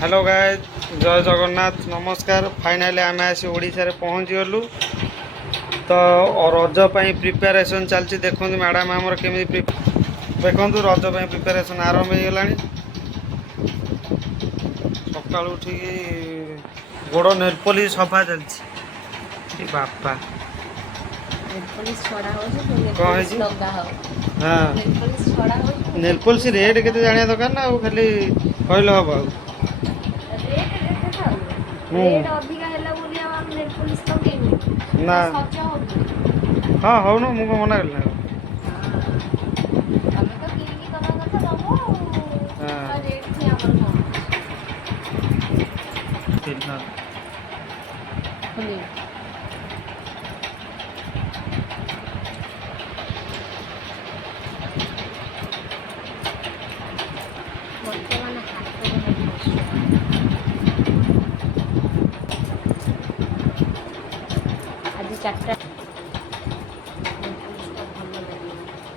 Hello guys, जय जगन्नाथ नमस्कार। Finally आम आसी ओडिशा रे पहुँची गलु। तो रज प्रिपेरेसन चलती देखते मैडम आमर केमी देखु रज प्रिपेरेसन आरंभ हो गला। सका उठिक गोड़ नेलपॉलिश सफा चलती बापा कौन हाँ नेलपॉलिश रेट के जाना दरकार ना खाली कहले हम ना हाँ हूँ ना मुझे मना कर चार्टा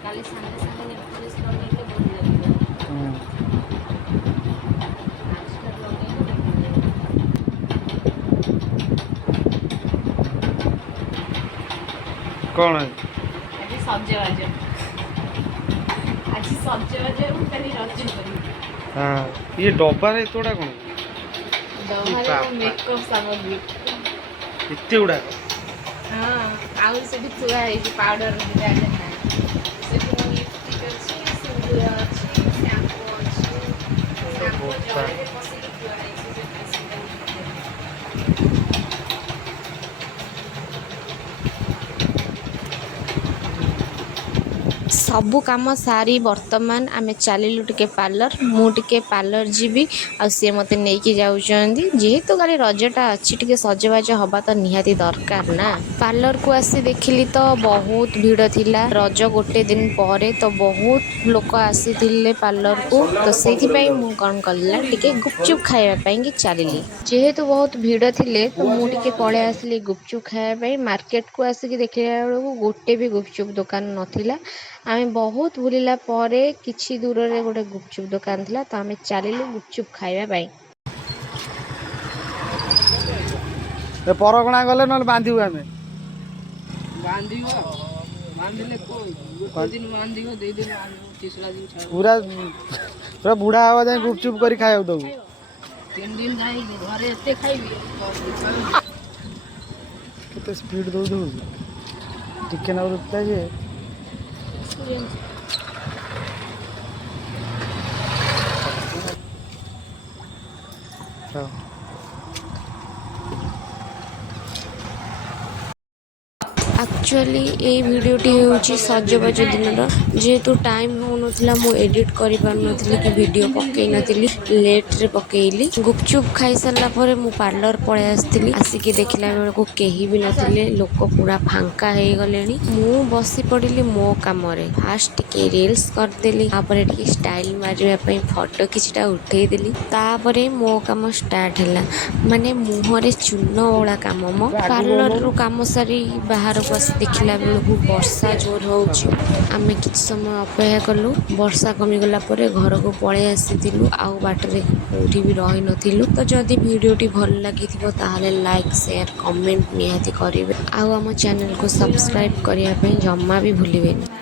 काली सामने सामने नेलपॉलिश लगेले भल लागो कौन है आज सजबाज आज खाली रज करी। हाँ ये डब्बा रे तोड़ा कौन डब्बा मेकअप सामग्री इतने गुड़ा हाँ आउ से थुआ है पाउडर दिया से लिपस्टिक अच्छी सिंदूर अच्छी शैम्पू अच्छी शैम्पू जरे पसी थुआ है सबु काम सारी वर्तमान आमे चलिलु टिके पार्लर मुझे पार्लर जीवी आ सी मत नहीं जाऊँगी जेहेतु खाली रजटा अच्छी टिके सजबाज हवा तो निहाती दरकार ना। पार्लर को आसी देखिली तो बहुत भीड़ थिला रज गोटे दिन पर तो बहुत लोक आसी पार्लर को तो से कौन कला टिके गुपचुप खायापी चलिली जेहेतु बहुत भीड़ थिले तो मुझे पलि आसली गुपचुप खायापी मार्केट को आसिक देखला बेलू गोटे भी गुपचुप दुकान नथिला। आमे बहुत बुलिला परे किछि दूर रे गोटे गुपचुप दुकान थिला तो आमे चलिलु गुपचुप खाइबा बाई। ए परगणा गले न बांधिबु आमे बांधिबो बांधिले को दिन बांधिबो दे दिन तीसरा दिन छाड़ पूरा पूरा बूढ़ा आवा जाए गुपचुप करी खाइबो दबु 3 दिन जाई घरे एते खाइबी केते स्पीड दउ दउ टिके ना रुकता जे एक्चुअली ये वीडियोटी होची सजबाज दिन जेहेतु टाइम हो नथिला मु एडिट करि पार नथिली कि वीडियो पकई नथिली लेट रे पकईली गुपचुप खाई सारला परे मु पार्लर पळे आस्थिली आसिके देखिला बेल को केही भी नथिले लोक पूरा फांका हे गलेनी मु बसी पड़िली मो काम रे फास्ट के रील्स कर देली तापरे टिके स्टाइल मारिबा पई फोटो किछटा उठेई देली तापरे मो काम स्टार्ट हैला माने मुहरे चून ओळा काम मो पार्लर रो काम सारी बाहर बस देखला बेलू वर्षा जोर होउची आमे किछ समय अपेक्षा कलु वर्षा कमीगला परे घर को पळे आसीथिलु आउ बाटरे कोठी भी रही नथिलु तो जदि वीडियोटी भल लागिथिबो ताहाले लाइक शेयर कमेंट निहाती करिवे आउ हम चैनल को सब्सक्राइब करिया पे जम्मा भी भूलिबेनी।